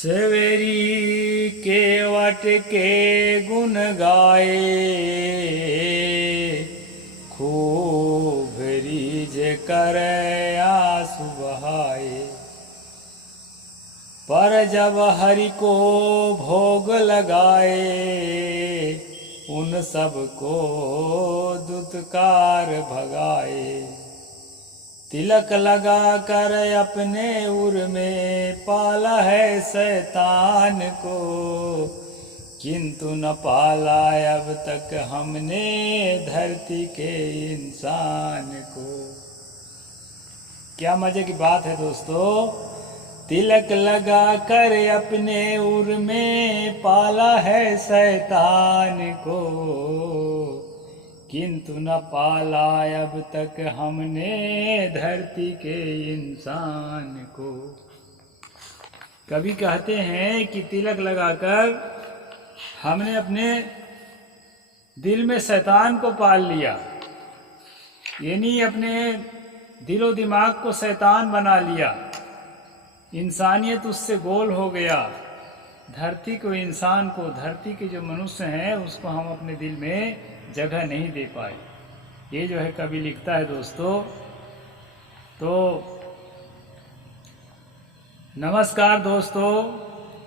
सवेरी केवट के गुण गाए, खूब रीझ कर आंसू बहाए। पर जब हरि को भोग लगाए, उन सब को दुत्कार भगाए। तिलक लगा कर अपने उर में पाला है शैतान को, किंतु न पाला अब तक हमने धरती के इंसान को। क्या मजे की बात है दोस्तों। तिलक लगा कर अपने उर में पाला है शैतान को, किंतु न पाला अब तक हमने धरती के इंसान को। कवि कहते हैं कि तिलक लगाकर हमने अपने दिल में शैतान को पाल लिया, यानी अपने दिलो दिमाग को शैतान बना लिया। इंसानियत उससे गोल हो गया। धरती को, इंसान को, धरती के जो मनुष्य हैं उसको हम अपने दिल में जगह नहीं दे पाए। ये जो है कवि लिखता है दोस्तों। तो नमस्कार दोस्तों,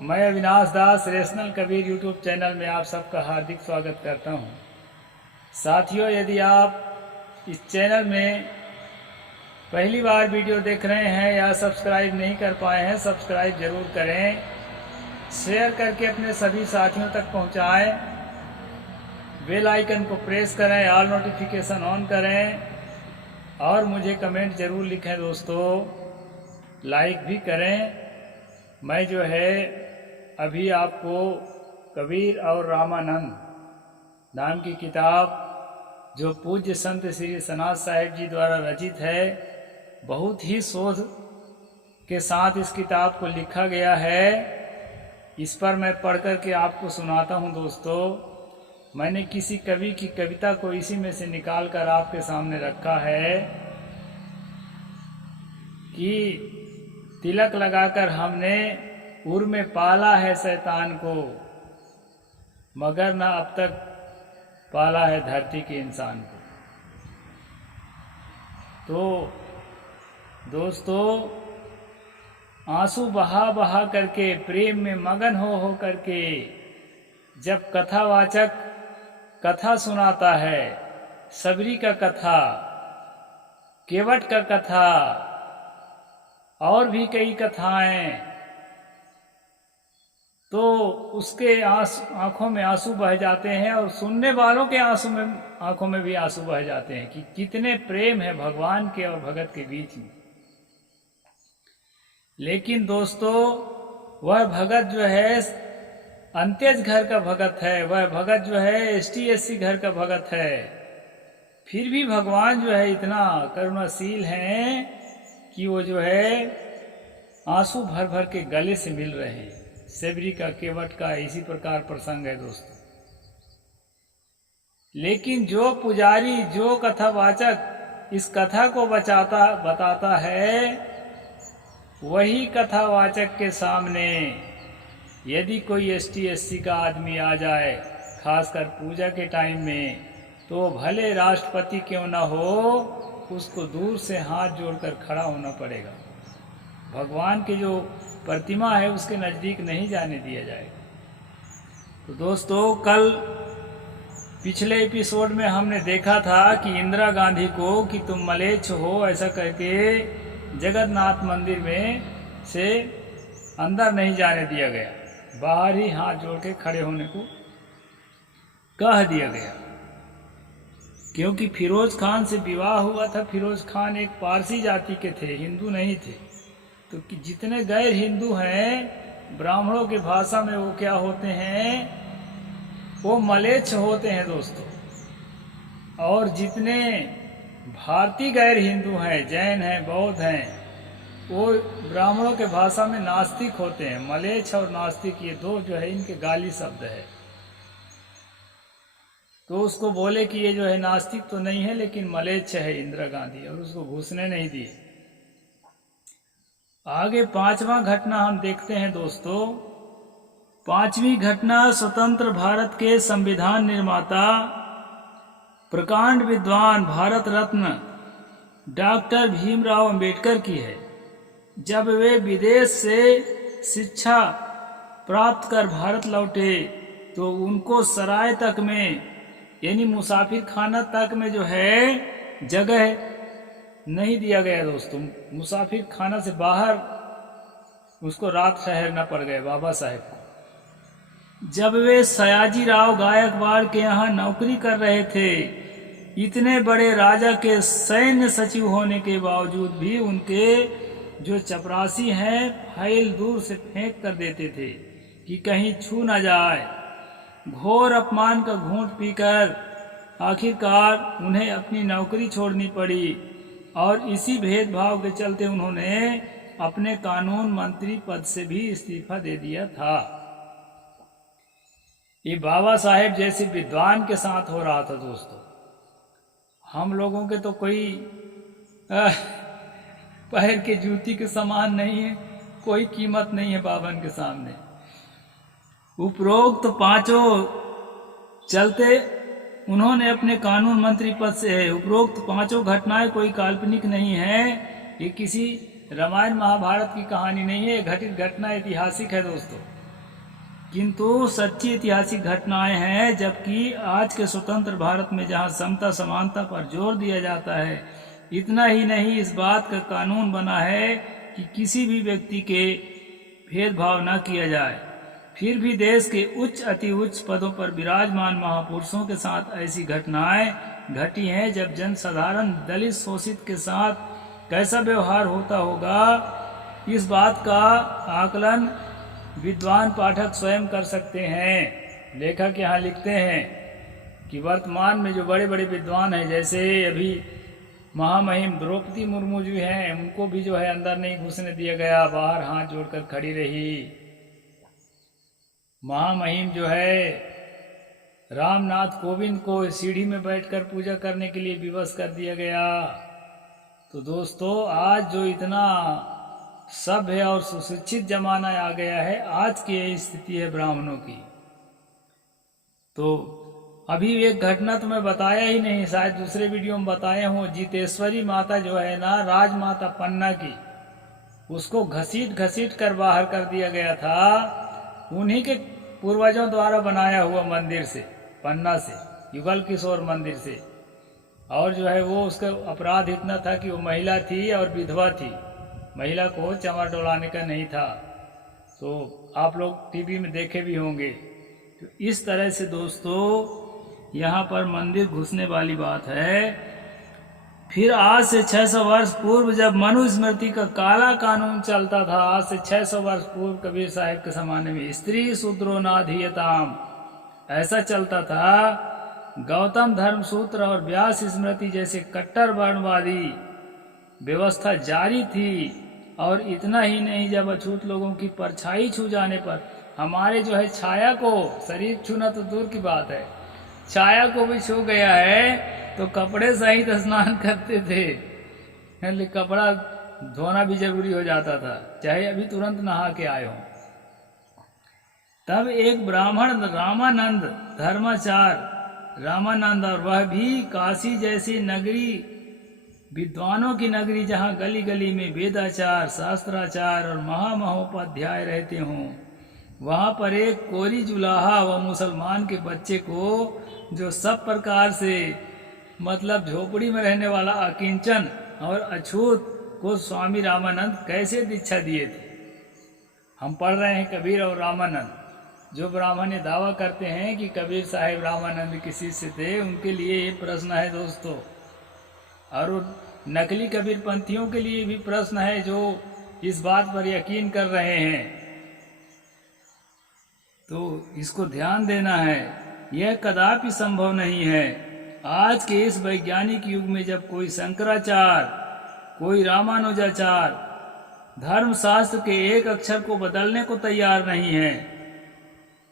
मैं अविनाश दास रेशनल कबीर यूट्यूब चैनल में आप सबका हार्दिक स्वागत करता हूं। साथियों, यदि आप इस चैनल में पहली बार वीडियो देख रहे हैं या सब्सक्राइब नहीं कर पाए हैं, सब्सक्राइब जरूर करें, शेयर करके अपने सभी साथियों तक पहुंचाएं, बेल आइकन को प्रेस करें, ऑल नोटिफिकेशन ऑन करें और मुझे कमेंट जरूर लिखें दोस्तों, लाइक भी करें। मैं जो है अभी आपको कबीर और रामानंद नाम की किताब, जो पूज्य संत श्री सनातन साहिब जी द्वारा रचित है, बहुत ही शोध के साथ इस किताब को लिखा गया है। इस पर मैं पढ़ कर के आपको सुनाता हूँ दोस्तों। मैंने किसी कवि की कविता को इसी में से निकाल कर आपके सामने रखा है कि तिलक लगाकर हमने उर में पाला है शैतान को, मगर न अब तक पाला है धरती के इंसान को। तो दोस्तों, आंसू बहा बहा करके, प्रेम में मगन हो करके जब कथावाचक कथा सुनाता है, सबरी का कथा, केवट का कथा और भी कई कथाएं, तो उसके आंखों में आंसू बह जाते हैं और सुनने वालों के आंखों में भी आंसू बह जाते हैं कि कितने प्रेम है भगवान के और भगत के बीच में। लेकिन दोस्तों, वह भगत जो है अंत्यज घर का भगत है, वह भगत जो है एसटी एससी घर का भगत है। फिर भी भगवान जो है इतना करुणाशील हैं कि वो जो है आंसू भर भर के गले से मिल रहे हैं। सेबरी का, केवट का इसी प्रकार प्रसंग है दोस्तों। लेकिन जो पुजारी, जो कथावाचक इस कथा को बताता है, वही कथावाचक के सामने यदि कोई एसटी एससी का आदमी आ जाए, खासकर पूजा के टाइम में, तो भले राष्ट्रपति क्यों ना हो, उसको दूर से हाथ जोड़कर खड़ा होना पड़ेगा। भगवान की जो प्रतिमा है उसके नज़दीक नहीं जाने दिया जाएगा। तो दोस्तों, कल पिछले एपिसोड में हमने देखा था कि इंदिरा गांधी को कि तुम मलेच्छ हो ऐसा करके जगन्नाथ मंदिर में से अंदर नहीं जाने दिया गया, बाहर ही हाथ जोड़ के खड़े होने को कह दिया गया। क्योंकि फिरोज खान से विवाह हुआ था। फिरोज खान एक पारसी जाति के थे, हिंदू नहीं थे। तो जितने गैर हिंदू हैं, ब्राह्मणों की भाषा में वो क्या होते हैं, वो मलेच्छ होते हैं दोस्तों। और जितने भारतीय गैर हिंदू हैं, जैन हैं, बौद्ध हैं, वो ब्राह्मणों के भाषा में नास्तिक होते हैं। मलेच्छ और नास्तिक ये दो जो है इनके गाली शब्द है। तो उसको बोले कि ये जो है नास्तिक तो नहीं है लेकिन मलेच्छ है इंदिरा गांधी, और उसको घुसने नहीं दिए। आगे पांचवा घटना हम देखते हैं दोस्तों। पांचवी घटना स्वतंत्र भारत के संविधान निर्माता, प्रकांड विद्वान, भारत रत्न डॉक्टर भीमराव अंबेडकर की है। जब वे विदेश से शिक्षा प्राप्त कर भारत लौटे तो उनको सराय तक में यानी मुसाफिर खाना तक में जो है जगह नहीं दिया गया दोस्तों। मुसाफिर खाना से बाहर उसको रात ठहरना पड़ गया बाबा साहेब को। जब वे सयाजी राव गायकवाड़ के यहाँ नौकरी कर रहे थे, इतने बड़े राजा के सैन्य सचिव होने के बावजूद भी उनके जो चपरासी हैं फाइल दूर से फेंक कर देते थे कि कहीं छू न जाए। घोर अपमान का घूंट पीकर आखिरकार उन्हें अपनी नौकरी छोड़नी पड़ी और इसी भेदभाव के चलते उन्होंने अपने कानून मंत्री पद से भी इस्तीफा दे दिया था। ये बाबा साहेब जैसे विद्वान के साथ हो रहा था दोस्तों। हम लोगों के तो कोई पैर के जूती के समान नहीं है, कोई कीमत नहीं है बाबन के सामने। उपरोक्त पांचों चलते उन्होंने अपने कानून मंत्री पद से है। उपरोक्त पांचों घटनाएं कोई काल्पनिक नहीं है, ये किसी रामायण महाभारत की कहानी नहीं है, घटित घटना ऐतिहासिक है दोस्तों, किंतु सच्ची ऐतिहासिक घटनाएं हैं। जबकि आज के स्वतंत्र भारत में जहां समता समानता पर जोर दिया जाता है, इतना ही नहीं इस बात का कानून बना है कि किसी भी व्यक्ति के भेदभाव न किया जाए, फिर भी देश के उच्च अति उच्च पदों पर विराजमान महापुरुषों के साथ ऐसी घटनाएं घटी हैं। जब जनसाधारण दलित शोषित के साथ कैसा व्यवहार होता होगा, इस बात का आकलन विद्वान पाठक स्वयं कर सकते हैं। लेखक यहाँ लिखते हैं कि वर्तमान में जो बड़े बड़े विद्वान हैं, जैसे अभी महामहिम द्रौपदी मुर्मू जी हैं, उनको भी जो है अंदर नहीं घुसने दिया गया, बाहर हाथ जोड़कर खड़ी रही। महामहिम जो है रामनाथ कोविंद को सीढ़ी में बैठकर पूजा करने के लिए विवश कर दिया गया। तो दोस्तों, आज जो इतना सभ्य और सुशिक्षित जमाना आ गया है, आज की यही स्थिति है ब्राह्मणों की। तो अभी एक घटना तो मैं बताया ही नहीं, शायद दूसरे वीडियो में बताया हूँ। जीतेश्वरी माता जो है ना, राजमाता पन्ना की, उसको घसीट घसीट कर बाहर कर दिया गया था। उन्हीं के पूर्वजों द्वारा बनाया हुआ मंदिर से, पन्ना से, युगल किशोर मंदिर से। और जो है वो उसका अपराध इतना था कि वो महिला थी और विधवा थी, महिला को चमर डोलाने का नहीं था। तो आप लोग टीवी में देखे भी होंगे। तो इस तरह से दोस्तों यहाँ पर मंदिर घुसने वाली बात है। फिर आज से 600 वर्ष पूर्व जब मनुस्मृति का काला कानून चलता था, आज से 600 वर्ष पूर्व कबीर साहब के जमाने में स्त्री शूद्रो नाधीयताम ऐसा चलता था। गौतम धर्म सूत्र और व्यास स्मृति जैसे कट्टर वर्णवादी व्यवस्था जारी थी। और इतना ही नहीं, जब अछूत लोगों की परछाई छू जाने पर हमारे जो है छाया को, शरीर छूना तो दूर की बात है, छाया को भी छू गया है तो कपड़े सहित स्नान करते थे। कपड़ा धोना भी जरूरी हो जाता था, चाहे अभी तुरंत नहा के आए हो। तब एक ब्राह्मण रामानंद धर्माचार रामानंद, और वह भी काशी जैसी नगरी, विद्वानों की नगरी, जहाँ गली गली में वेदाचार, शास्त्राचार और महामहोपाध्याय रहते हों, वहाँ पर एक कोरी जुलाहा व मुसलमान के बच्चे को, जो सब प्रकार से मतलब झोपड़ी में रहने वाला अकिंचन और अछूत को स्वामी रामानंद कैसे दीक्षा दिए थे। हम पढ़ रहे हैं कबीर और रामानंद। जो ब्राह्मण ये दावा करते हैं कि कबीर साहिब रामानंद के शिष्य थे, उनके लिए ये प्रश्न है दोस्तों। और नकली कबीर पंथियों के लिए भी प्रश्न है, जो इस बात पर यकीन कर रहे हैं। तो इसको ध्यान देना है, यह कदापि संभव नहीं है। आज के इस वैज्ञानिक युग में जब कोई शंकराचार्य, कोई रामानुजाचार धर्मशास्त्र के एक अक्षर को बदलने को तैयार नहीं है,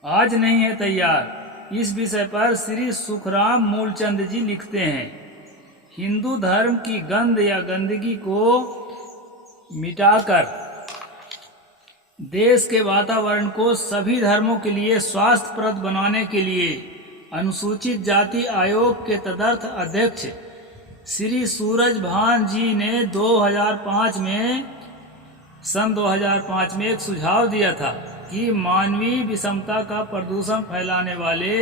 आज नहीं है तैयार। इस विषय पर श्री सुखराम मूलचंद जी लिखते हैं, हिंदू धर्म की गंध या गंदगी को मिटाकर देश के वातावरण को सभी धर्मों के लिए स्वास्थ्यप्रद बनाने के लिए अनुसूचित जाति आयोग के तदर्थ अध्यक्ष श्री सूरज भान जी ने 2005 में एक सुझाव दिया था कि मानवीय विषमता का प्रदूषण फैलाने वाले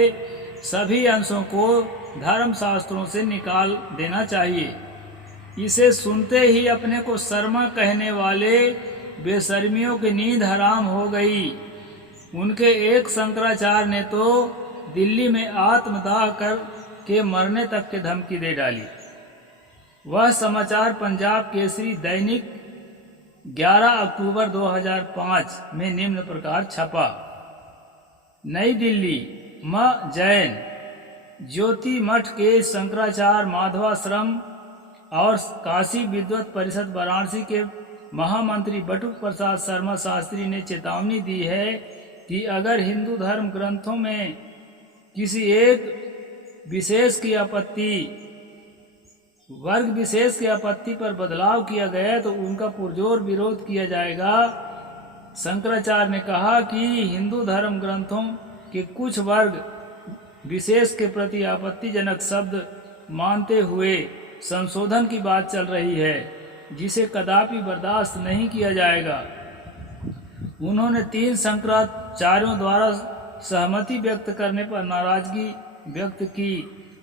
सभी अंशों को धर्म शास्त्रों से निकाल देना चाहिए। इसे सुनते ही अपने को शर्मा कहने वाले बेशर्मियों की नींद हराम हो गई। उनके एक शंकराचार्य ने तो दिल्ली में आत्मदाह कर के मरने तक के धमकी दे डाली। वह समाचार पंजाब केसरी दैनिक 11 अक्टूबर 2005 में निम्न प्रकार छपा। नई दिल्ली म जैन ज्योति मठ के शंकराचार्य माधवाश्रम और काशी विद्वत परिषद वाराणसी के महामंत्री बटुक प्रसाद शर्मा शास्त्री ने चेतावनी दी है कि अगर हिंदू धर्म ग्रंथों में किसी एक विशेष की आपत्ति वर्ग विशेष की आपत्ति पर बदलाव किया गया तो उनका पुरजोर विरोध किया जाएगा। शंकराचार्य ने कहा कि हिंदू धर्म ग्रंथों के कुछ वर्ग विशेष के प्रति आपत्तिजनक शब्द मानते हुए संशोधन की बात चल रही है, जिसे कदापि बर्दाश्त नहीं किया जाएगा। उन्होंने 3 शंकराचार्यों द्वारा सहमति व्यक्त करने पर नाराजगी व्यक्त की।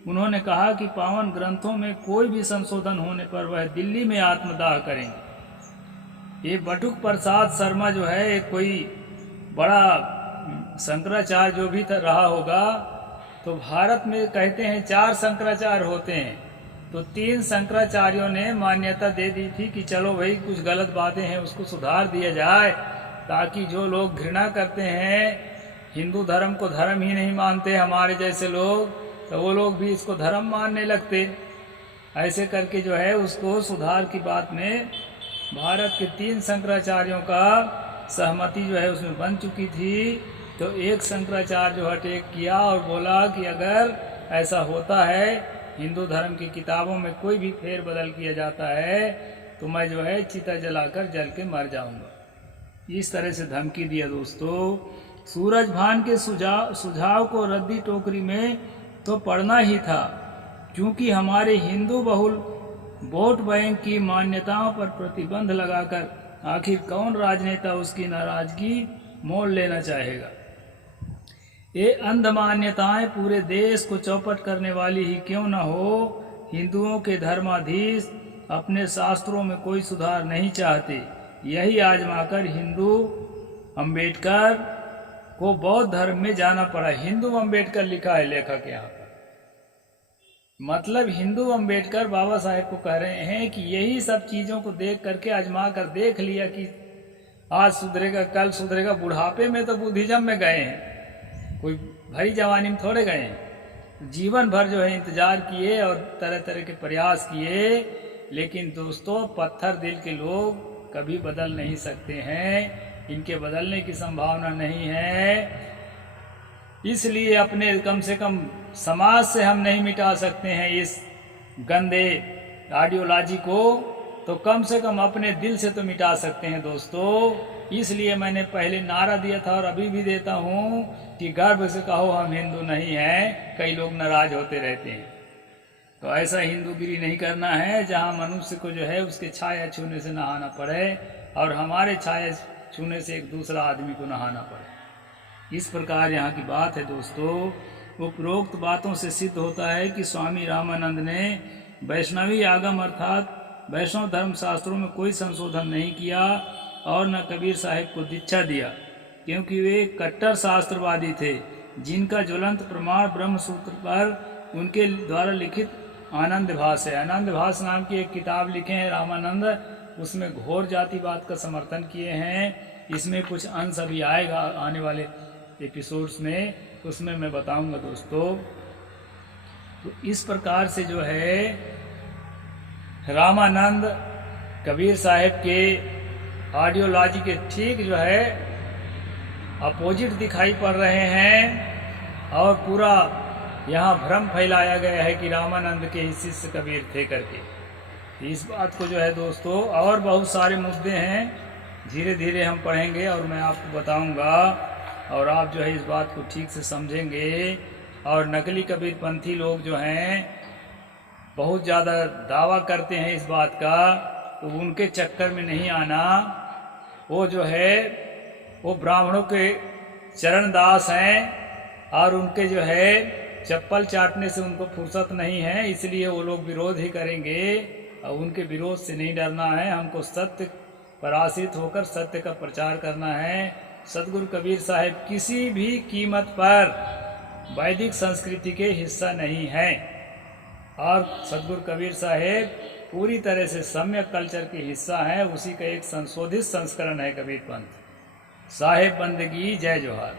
उन्होंने कहा कि पावन ग्रंथों में कोई भी संशोधन होने पर वह दिल्ली में आत्मदाह करेंगे। ये बटुक प्रसाद शर्मा जो है एक कोई बड़ा शंकराचार्य जो भी रहा होगा, तो भारत में कहते हैं 4 शंकराचार्य होते हैं, तो 3 शंकराचार्यों ने मान्यता दे दी थी कि चलो भाई कुछ गलत बातें हैं उसको सुधार दिया जाए, ताकि जो लोग घृणा करते हैं हिंदू धर्म को, धर्म ही नहीं मानते हमारे जैसे लोग, तो वो लोग भी इसको धर्म मानने लगते। ऐसे करके जो है उसको सुधार की बात में भारत के 3 शंकराचार्यों का सहमति जो है उसमें बन चुकी थी। तो एक शंकराचार्य जो अटैक किया और बोला कि अगर ऐसा होता है, हिंदू धर्म की किताबों में कोई भी फेरबदल किया जाता है, तो मैं जो है चिता जलाकर जल के मर जाऊंगा। इस तरह से धमकी दिया। दोस्तों, सूरज भान के सुझाव को रद्दी टोकरी में तो पढ़ना ही था, क्योंकि हमारे हिंदू बहुल वोट बैंक की मान्यताओं पर प्रतिबंध लगाकर आखिर कौन राजनेता उसकी नाराजगी मोल लेना चाहेगा। ये अंध मान्यताएं पूरे देश को चौपट करने वाली ही क्यों न हो, हिंदुओं के धर्माधीश अपने शास्त्रों में कोई सुधार नहीं चाहते। यही आजमाकर हिंदू अंबेडकर को बौद्ध धर्म में जाना पड़ा। हिंदू अंबेडकर लिखा है लेखक यहाँ पर, मतलब हिंदू अंबेडकर बाबा साहेब को कह रहे हैं कि यही सब चीजों को देख करके आजमा कर देख लिया कि आज सुधरेगा कल सुधरेगा। बुढ़ापे में तो बुद्धिज्म में गए हैं, कोई भरी जवानी में थोड़े गए हैं। जीवन भर जो है इंतजार किए और तरह तरह के प्रयास किए, लेकिन दोस्तों पत्थर दिल के लोग कभी बदल नहीं सकते हैं, इनके बदलने की संभावना नहीं है। इसलिए अपने कम से कम समाज से हम नहीं मिटा सकते हैं इस गंदे आइडियोलॉजी को, तो कम से कम अपने दिल से तो मिटा सकते हैं दोस्तों। इसलिए मैंने पहले नारा दिया था और अभी भी देता हूँ कि गर्व से कहो हम हिंदू नहीं हैं। कई लोग नाराज होते रहते हैं, तो ऐसा हिंदूगिरी नहीं करना है जहाँ मनुष्य को जो है उसके छाया छूने से नहाना पड़े और हमारे छाया छूने से एक दूसरा आदमी को नहाना पड़े। इस प्रकार यहाँ की बात है दोस्तों। उपरोक्त बातों से सिद्ध होता है कि स्वामी रामानंद ने वैष्णवी आगम अर्थात वैष्णव धर्म शास्त्रों में कोई संशोधन नहीं किया और न कबीर साहिब को दीक्षा दिया, क्योंकि वे कट्टर शास्त्रवादी थे, जिनका ज्वलंत प्रमाण ब्रह्म सूत्र पर उनके द्वारा लिखित आनंद भास है। आनंद भास नाम की एक किताब लिखे हैं रामानंद, उसमें घोर जातिवाद का समर्थन किए हैं। इसमें कुछ अंश अभी आएगा आने वाले एपिसोड्स में, उसमें मैं बताऊंगा दोस्तों। तो इस प्रकार से जो है रामानंद कबीर साहिब के आइडियोलॉजी के ठीक जो है अपोजिट दिखाई पड़ रहे हैं और पूरा यहाँ भ्रम फैलाया गया है कि रामानंद के ही शिष्य कबीर थे करके। इस बात को जो है दोस्तों, और बहुत सारे मुद्दे हैं धीरे धीरे हम पढ़ेंगे और मैं आपको बताऊंगा, और आप जो है इस बात को ठीक से समझेंगे। और नकली कबीरपंथी लोग जो हैं बहुत ज़्यादा दावा करते हैं इस बात का, तो उनके चक्कर में नहीं आना। वो जो है वो ब्राह्मणों के चरणदास हैं और उनके जो है चप्पल चाटने से उनको फुर्सत नहीं है, इसलिए वो लोग विरोध ही करेंगे। और उनके विरोध से नहीं डरना है, हमको सत्य पर आश्रित होकर सत्य का प्रचार करना है। सतगुरु कबीर साहब किसी भी कीमत पर वैदिक संस्कृति के हिस्सा नहीं है, और सतगुरु कबीर साहब पूरी तरह से सम्यक कल्चर के हिस्सा है। उसी का एक संशोधित संस्करण है कबीर पंथ। साहेब बंदगी, जय जोहार।